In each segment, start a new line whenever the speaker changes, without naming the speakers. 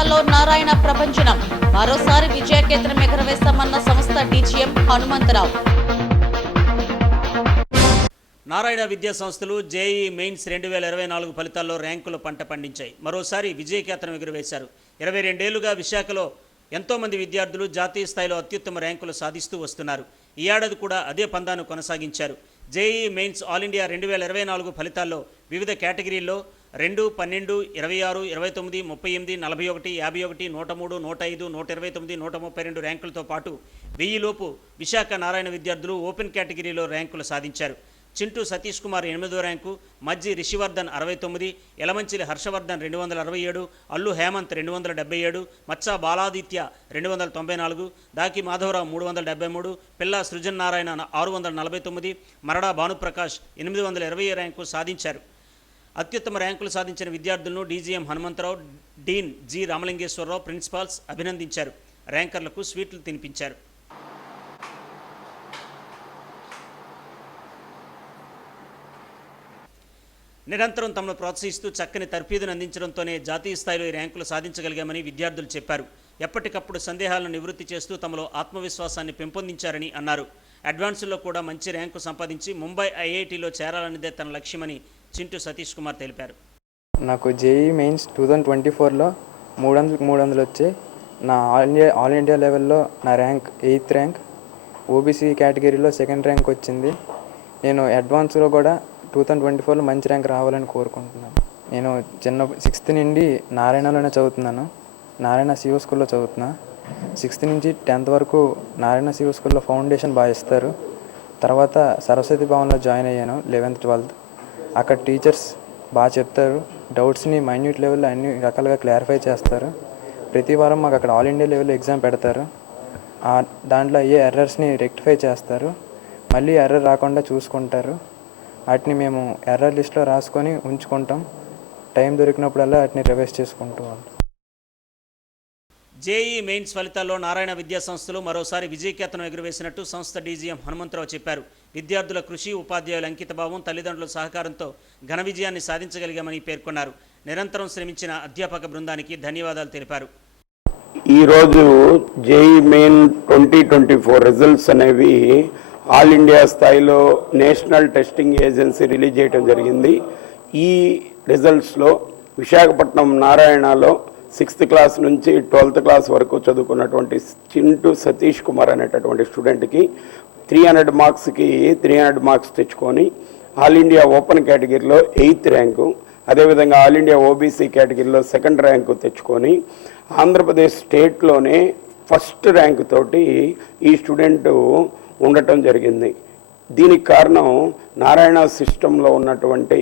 ఫలితాల్లో నారాయణ ప్రపంచనం మరోసారి విజయకేంద్రం ఎగరవేస్తామన్న సంస్థ డీజీఎం హనుమంతరావు.
నారాయణ విద్యా సంస్థలు జేఈ మెయిన్స్ రెండు వేల ఇరవై నాలుగు ఫలితాల్లో ర్యాంకులు పంట పండించాయి. మరోసారి విజయకేతనం ఎగురవేశారు. ఇరవై రెండేళ్ళుగా విశాఖలో ఎంతోమంది విద్యార్థులు జాతీయ స్థాయిలో అత్యుత్తమ ర్యాంకులు సాధిస్తూ వస్తున్నారు. ఈ ఏడాది కూడా అదే పందాను కొనసాగించారు. జేఈ మెయిన్స్ ఆల్ ఇండియా రెండు వేల ఇరవై నాలుగు ఫలితాల్లో వివిధ కేటగిరీల్లో రెండు పన్నెండు ఇరవై ఆరు ఇరవై తొమ్మిది ముప్పై ఎనిమిది నలభై ఒకటి యాభై ఒకటి నూట మూడు నూట ఐదు నూట ఇరవై తొమ్మిది నూట ముప్పై రెండు ర్యాంకులతో పాటు వెయ్యిలోపు విశాఖ నారాయణ విద్యార్థులు ఓపెన్ కేటగిరీలో ర్యాంకులు సాధించారు. చింటూ సతీష్ కుమార్ ఎనిమిదో ర్యాంకు మజ్జి రిషివర్ధన్ అరవై తొమ్మిది ఎలమంచిలి హర్షవర్ధన్ రెండు వందల అరవై ఏడు అల్లు హేమంత్ రెండు వందల డెబ్బై ఏడు మచ్చా బాలాదిత్య రెండు వందల తొంభై నాలుగు దాకి మాధవరావు మూడు వందల డెబ్బై మూడు పిల్ల సృజన్ నారాయణ ఆరు వందల నలభై తొమ్మిది మరడా భానుప్రకాష్ ఎనిమిది వందల ఇరవై ర్యాంకు సాధించారు. అత్యుత్తమ ర్యాంకులు సాధించిన విద్యార్థులను DGM Hanumantharao dean G Ramalingeswararao principals అభినందించారు. ర్యాంకర్లకు స్వీట్లు తినిపించారు. నిరంతరం తమను ప్రోత్సహిస్తూ చక్కని తర్ఫీదును అందించడంతోనే జాతీయ స్థాయిలో ఈ ర్యాంకులు సాధించగలిగామని విద్యార్థులు చెప్పారు. ఎప్పటికప్పుడు సందేహాలను నివృత్తి చేస్తూ తమలో ఆత్మవిశ్వాసాన్ని పెంపొందించారని అన్నారు. అడ్వాన్సుల్లో కూడా మంచి ర్యాంకు సంపాదించి ముంబై ఐఐటిలో చేరాలన్నదే తన లక్ష్యమని చింటూ సతీష్ కుమార్ తెలిపారు.
నాకు JEE mains two thousand twenty ఫోర్లో మూడు వందలకు మూడు వందలు వచ్చే నా ఆల్ ఇండియా ఆల్ ఇండియా లెవెల్లో నా ర్యాంక్ ఎయిత్ ర్యాంక్ ఓబీసీ కేటగిరీలో సెకండ్ ర్యాంక్ వచ్చింది. నేను అడ్వాన్స్లో కూడా టూ థౌజండ్ ట్వంటీ ఫోర్లో మంచి ర్యాంక్ రావాలని కోరుకుంటున్నాను. నేను చిన్న సిక్స్త్ నుండి నారాయణలోనే చదువుతున్నాను. నారాయణ సిఓ స్కూల్లో చదువుతున్నా. సిక్స్త్ నుంచి టెన్త్ వరకు నారాయణ సిఓ స్కూల్లో ఫౌండేషన్ బాగా ఇస్తారు. తర్వాత సరస్వతి భవన్లో జాయిన్ అయ్యాను లెవెన్త్ ట్వెల్త్. అక్కడ టీచర్స్ బాగా చెప్తారు. డౌట్స్ని మైన్యూట్ లెవెల్లో అన్ని రకాలుగా క్లారిఫై చేస్తారు. ప్రతి వారం మాకు అక్కడ ఆల్ ఇండియా లెవెల్లో ఎగ్జామ్ పెడతారు. దాంట్లో అయ్యే ఎర్రర్స్ని రెక్టిఫై చేస్తారు. మళ్ళీ ఎర్రర్ రాకుండా చూసుకుంటారు. వాటిని మేము ఎర్రర్ లిస్ట్లో రాసుకొని ఉంచుకుంటాం. టైం దొరికినప్పుడల్లా వాటిని రివైజ్ చేసుకుంటూ ఉంటాం.
జేఈ మెయిన్స్ ఫలితాల్లో నారాయణ విద్యా సంస్థలు మరోసారి విజయకేతనం ఎగురవేసినట్టు సంస్థ డీజీఎం హనుమంతరావు చెప్పారు. విద్యార్థుల కృషి ఉపాధ్యాయుల అంకితభావం తల్లిదండ్రుల సహకారంతో ఘన విజయాన్ని సాధించగలిగామని పేర్కొన్నారు. నిరంతరం శ్రమించిన అధ్యాపక బృందానికి ధన్యవాదాలు తెలిపారు.
ఈరోజు JEE main twenty twenty four results అనేవి ఆల్ ఇండియా స్థాయిలో నేషనల్ టెస్టింగ్ ఏజెన్సీ రిలీజ్ చేయడం జరిగింది. ఈ రిజల్ట్స్లో విశాఖపట్నం నారాయణలో సిక్స్త్ క్లాస్ నుంచి ట్వెల్త్ క్లాస్ వరకు చదువుకున్నటువంటి చింటూ సతీష్ కుమార్ అనేటటువంటి స్టూడెంట్కి త్రీ హండ్రెడ్ మార్క్స్కి త్రీ హండ్రెడ్ మార్క్స్ తెచ్చుకొని ఆల్ ఇండియా ఓపెన్ కేటగిరీలో ఎయిత్ ర్యాంకు అదేవిధంగా ఆల్ ఇండియా ఓబీసీ కేటగిరీలో సెకండ్ ర్యాంకు తెచ్చుకొని ఆంధ్రప్రదేశ్ స్టేట్లోనే ఫస్ట్ ర్యాంక్ తోటి ఈ స్టూడెంట్ ఉండటం జరిగింది. దీనికి కారణం నారాయణ సిస్టంలో ఉన్నటువంటి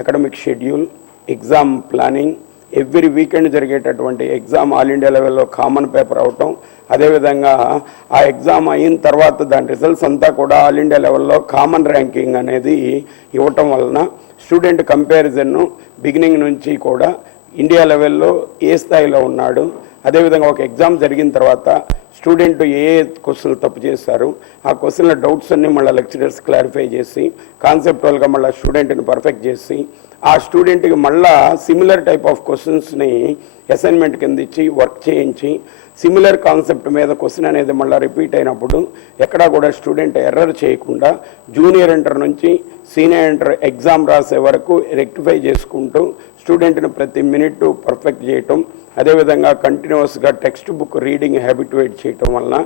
academic schedule exam planning every weekend జరిగేటటువంటి ఎగ్జామ్ ఆల్ ఇండియా లెవెల్లో కామన్ పేపర్ అవటం అదేవిధంగా ఆ ఎగ్జామ్ అయిన తర్వాత దాని రిజల్ట్స్ అంతా కూడా ఆల్ ఇండియా లెవెల్లో కామన్ ర్యాంకింగ్ అనేది ఇవ్వటం వలన స్టూడెంట్ కంపారిజన్ను బిగినింగ్ నుంచి కూడా ఇండియా లెవెల్లో ఏ స్థాయిలో ఉన్నాడు అదేవిధంగా ఒక ఎగ్జామ్ జరిగిన తర్వాత స్టూడెంట్ ఏ క్వశ్చన్లు తప్పు చేశారు ఆ క్వశ్చన్ల డౌట్స్ అన్నీ మళ్ళీ లెక్చరర్స్ క్లారిఫై చేసి కాన్సెప్టువల్గా మళ్ళీ స్టూడెంట్ని పర్ఫెక్ట్ చేసి ఆ స్టూడెంట్కి మళ్ళా సిమిలర్ టైప్ ఆఫ్ క్వశ్చన్స్ని అసైన్మెంట్ కింద ఇచ్చి వర్క్ చేయించి సిమిలర్ కాన్సెప్ట్ మీద క్వశ్చన్ అనేది మళ్ళీ రిపీట్ అయినప్పుడు ఎక్కడా కూడా స్టూడెంట్ ఎర్రర్ చేయకుండా జూనియర్ ఇంటర్ నుంచి సీనియర్ ఇంటర్ ఎగ్జామ్ రాసే వరకు రెక్టిఫై చేసుకుంటూ స్టూడెంట్ని ప్రతి మినిట్ పర్ఫెక్ట్ చేయటం అదేవిధంగా కంటిన్యూస్గా టెక్స్ట్ బుక్ రీడింగ్ హ్యాబిట్యుయేట్ చేయటం వలన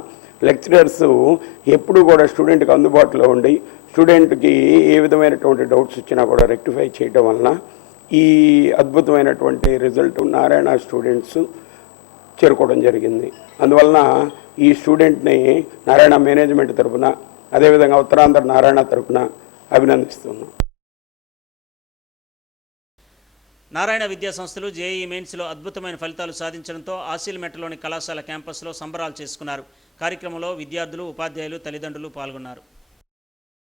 లెక్చరర్స్ ఎప్పుడు కూడా స్టూడెంట్కి అందుబాటులో ఉండి స్టూడెంట్కి ఏ విధమైనటువంటి డౌట్స్ వచ్చినా కూడా రెక్టిఫై చేయటం వలన ఈ అద్భుతమైనటువంటి రిజల్ట్ నారాయణ స్టూడెంట్స్ చేరుకోవడం జరిగింది. అందువలన ఈ స్టూడెంట్ని నారాయణ మేనేజ్మెంట్ తరఫున అదేవిధంగా ఉత్తరాంధ్ర నారాయణ తరఫున అభినందిస్తున్నాం.
నారాయణ విద్యా సంస్థలు జేఈ మెయిన్స్లో అద్భుతమైన ఫలితాలు సాధించడంతో ఆసిల్మెట్లోని కళాశాల క్యాంపస్లో సంబరాలు చేసుకున్నారు. కార్యక్రమంలో విద్యార్థులు ఉపాధ్యాయులు తల్లిదండ్రులు పాల్గొన్నారు.